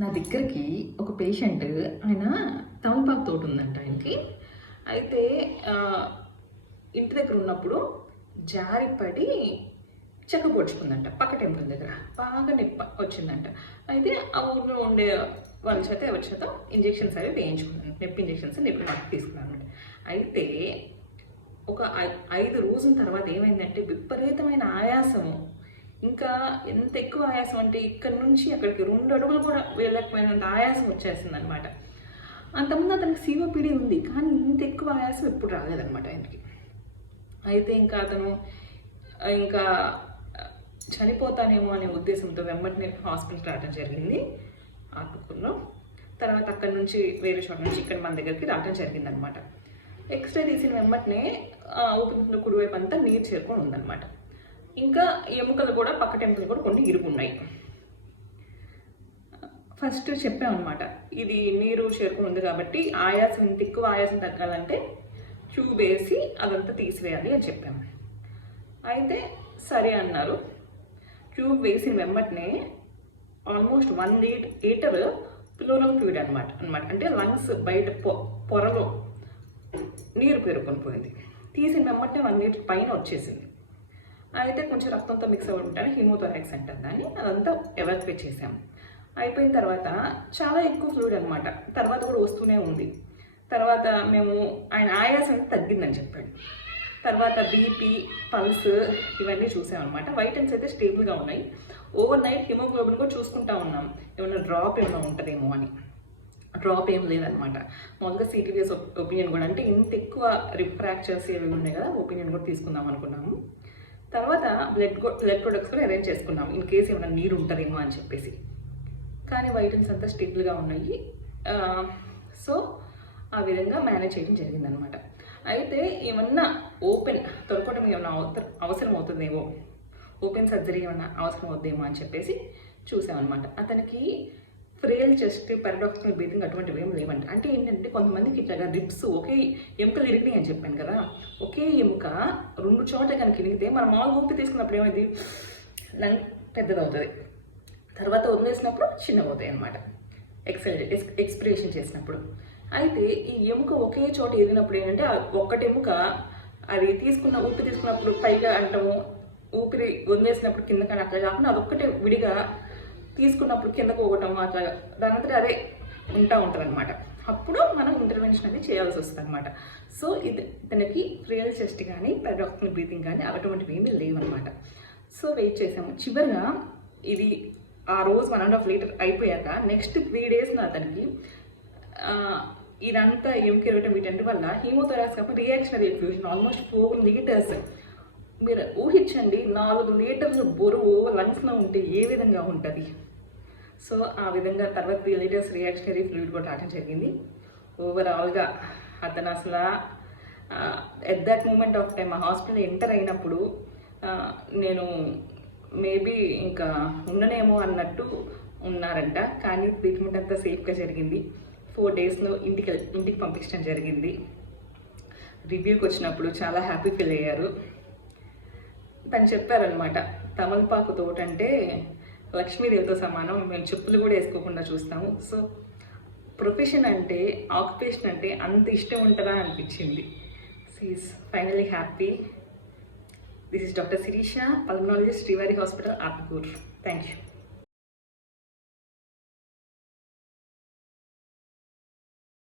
నా దగ్గరికి ఒక పేషెంట్ ఆయన తమలపాకు తోట ఉందంట ఆయనకి. అయితే ఇంటి దగ్గర ఉన్నప్పుడు జారిపడి చెక్క పొడుచుకుందంట పక్క టెంపుల్ దగ్గర. బాగా నొప్పి వచ్చిందంట. అయితే ఆ ఊళ్ళో ఉండే వాళ్ళ చేత ఎవరి చేత ఇంజెక్షన్స్ అవి వేయించుకున్నాను. నొప్పి ఇంజెక్షన్స్ నొప్పి పక్కకు తీసుకున్నాను అనమాట. అయితే ఒక 5 రోజుల తర్వాత ఏమైందంటే విపరీతమైన ఆయాసము. ఇంకా ఎంత ఎక్కువ ఆయాసం అంటే ఇక్కడ నుంచి అక్కడికి 2 అడుగులు కూడా వెళ్ళకపోయినంత ఆయాసం వచ్చేసింది అనమాట. అంతకుముందు అతనికి సిఓపిడి ఉంది, కానీ ఇంత ఎక్కువ ఆయాసం ఎప్పుడు రాలేదనమాట ఆయనకి. అయితే ఇంకా అతను ఇంకా చనిపోతానేమో అనే ఉద్దేశంతో వెంబడిని హాస్పిటల్కి రావడం జరిగింది ఆత్మకూరులో. తర్వాత అక్కడి నుంచి వేరే చోట నుంచి ఇక్కడ మన దగ్గరికి రావడం జరిగింది అనమాట. ఎక్స్రే తీసిన వెంబటనే ఊపిరితిత్తుల కుడివైపు అంతా నీరు చేరుకొని ఉందన్నమాట. ఇంకా ఎముకలు కూడా పక్క టెంపుల్ కూడా కొన్ని ఇరుగున్నాయి. ఫస్ట్ చెప్పామన్నమాట, ఇది నీరు చేరుకొని ఉంది కాబట్టి ఆయాసం ఇంత ఎక్కువ ఆయాసం తగ్గాలంటే ట్యూబ్ వేసి అదంతా తీసివేయాలి అని చెప్పాము. అయితే సరే అన్నారు. ట్యూబ్ వేసిన వెంబటనే ఆల్మోస్ట్ 1 లీటర్ ప్లోరల్ ఫ్లూయిడ్ అనమాట అంటే లంగ్స్ బయట పొరలో నీరు పేరుకొని పోయింది. తీసిన వెంబటనే 1 లీటర్ పైన వచ్చేసింది. అయితే కొంచెం రక్తంతో మిక్స్ అవ్వడం ఉంటాను, హీమోథోరాక్స్ అంటారు దాన్ని. అదంతా ఎవాక్యువేట్ చేసాము. అయిపోయిన తర్వాత చాలా ఎక్కువ ఫ్లూయిడ్ అనమాట. తర్వాత కూడా వస్తూనే ఉంది. తర్వాత మేము ఆయన ఆయాసం తగ్గిందని చెప్పాడు. తర్వాత బీపీ, పల్స్ ఇవన్నీ చూసామన్నమాట. వైటమిన్స్ అయితే స్టేబుల్గా ఉన్నాయి. ఓవర్ నైట్ హిమోగ్లోబిన్ కూడా చూసుకుంటా ఉన్నాం, ఏమైనా డ్రాప్ ఏమైనా ఉంటుందేమో అని. డ్రాప్ ఏం లేదనమాట. మామూలుగా సిటీవీఎస్ ఒపీనియన్ కూడా, అంటే ఇంత ఎక్కువ రిప్ ఫ్రాక్చర్స్ ఏవి ఉన్నాయి కదా, ఒపీనియన్ కూడా తీసుకుందాం అనుకున్నాము. తర్వాత బ్లడ్ ప్రొడక్ట్స్ కూడా అరేంజ్ చేసుకున్నాం ఇన్ కేసు ఏమైనా నీరు ఉంటుందేమో అని చెప్పేసి. కానీ వైటమిన్స్ అంతా స్టేబుల్గా ఉన్నాయి. సో ఆ విధంగా మేనేజ్ చేయడం జరిగిందనమాట. అయితే ఏమన్నా ఓపెన్ తొలకటం ఏమన్నా అవసరం అవుతుందేమో, ఓపెన్ సర్జరీ ఏమన్నా అవసరం అవుతుందేమో అని చెప్పేసి చూసామన్నమాట. అతనికి ఫ్రేల్ చెస్ట్, పారాడాక్సిమల్ బ్రీతింగ్ అటువంటివి ఏమి లేవంట. అంటే ఏంటంటే కొంతమందికి ఇట్లాగా రిప్స్ ఒకే ఎముకలు ఇరిగినాయి అని చెప్పాను కదా, ఒకే ఎముక 2 చోట్ల కనుక ఇరిగితే మనం మామూలు ఊపి తీసుకున్నప్పుడు ఏమైంది, లంగ్ పెద్దదవుతుంది, తర్వాత వదిలేసినప్పుడు చిన్నగవుతాయి అనమాట ఎక్స్పిరేషన్ చేసినప్పుడు. అయితే ఈ ఎముక ఒకే చోట ఇరిగినప్పుడు ఏంటంటే ఒక్కటి ఎముక అది ఊపిరి తీసుకున్నప్పుడు పైగా అంటాము, ఊపిరి వదిలేసినప్పుడు కింద కానీ అట్లా కాకుండా అదొక్కటే విడిగా తీసుకున్నప్పుడు కిందకు పోవటం అట్లా దానంతటి అదే ఉంటుంది అనమాట. అప్పుడు మనం ఇంటర్వెన్షన్ అనేది చేయాల్సి వస్తుంది అనమాట. సో ఇతనికి ఫ్రేల్ చెస్ట్ కానీ పారాడాక్సిమల్ బ్రీతింగ్ కానీ అటువంటివి ఏమీ లేవన్నమాట. సో వెయిట్ చేసాము. చివరిగా ఇది ఆ రోజు 1.5 లీటర్ అయిపోయాక నెక్స్ట్ 3 డేస్లో అతనికి ఇదంతా ఎముక ఇరగటం వీటంటి వల్ల హీమోథోరాక్స్ కాకుండా రియాక్షనరీ ఎఫ్యూషన్ ఆల్మోస్ట్ 4 లీటర్స్. మీరు ఊహించండి, 4 లీటర్లు బరువు లంగ్స్లో ఉంటే ఏ విధంగా ఉంటుంది. సో ఆ విధంగా తర్వాత 3 లీటర్స్ రియాక్షనరీ ఫ్లూయిడ్ కూడా రావడం జరిగింది. ఓవరాల్గా అతను అసలు at that moment of time ఆ హాస్పిటల్ ఎంటర్ అయినప్పుడు నేను మేబీ ఇంకా ఉండనేమో అన్నట్టు ఉన్నారంట. కానీ ట్రీట్మెంట్ అంతా సేఫ్గా జరిగింది. 4 డేస్లో ఇంటికి పంపించడం జరిగింది. రివ్యూకి వచ్చినప్పుడు చాలా హ్యాపీ ఫీల్ అయ్యారు. తను చెప్పారనమాట, తమలపాకు తోట అంటే లక్ష్మీదేవితో సమానం, మేము చెప్పులు కూడా వేసుకోకుండా చూస్తాము. సో ప్రొఫెషన్ అంటే, ఆక్యుపేషన్ అంటే అంత ఇష్టం ఉంటుందా అనిపించింది. So is finally happy. This is doctor Sirisha, pulmonologist, Srivari hospital, Atmakur. Thank you.